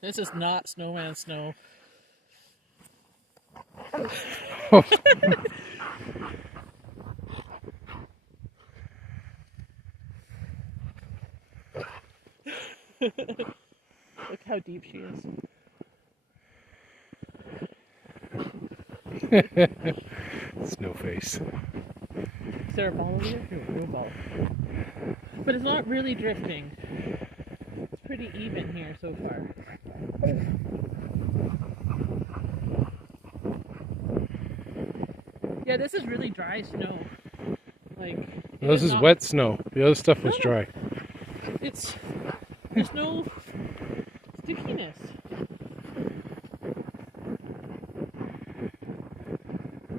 This is not snowman snow. Look how deep she is. Snow face. Is there a ball over there? No ball. But it's not really drifting. It's pretty even here so far. Yeah, this is really dry snow. Like No, this is not... wet snow. The other stuff was dry. There's no stickiness.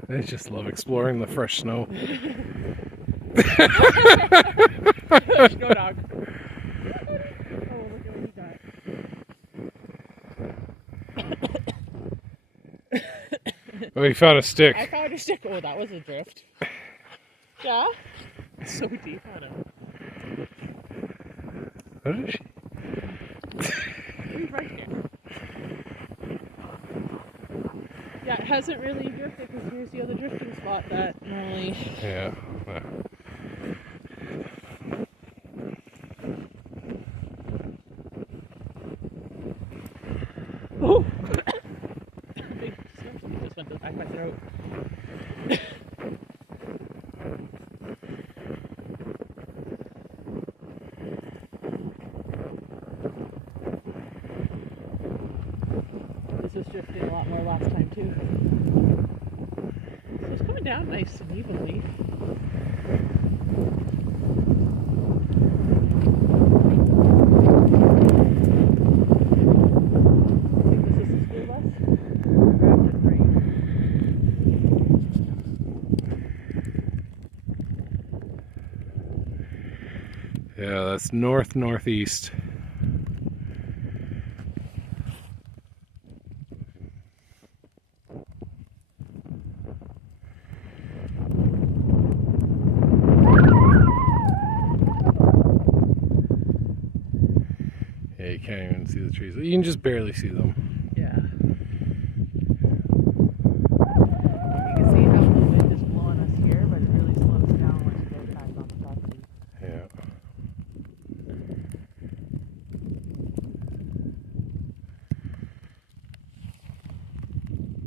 I just love exploring the fresh snow. Go dog. Oh, look at what he got. Oh, you found a stick. I found a stick. Oh, that was a drift. Yeah? It's so deep on him. What is she? He's right here. Yeah, it hasn't really drifted because here's the other drifting spot that normally... Yeah. Oh! Big snip just went to the back of my throat. This was drifting a lot more last time too. So it's coming down nice and evenly. Yeah, that's north-northeast. Yeah, you can't even see the trees. You can just barely see them.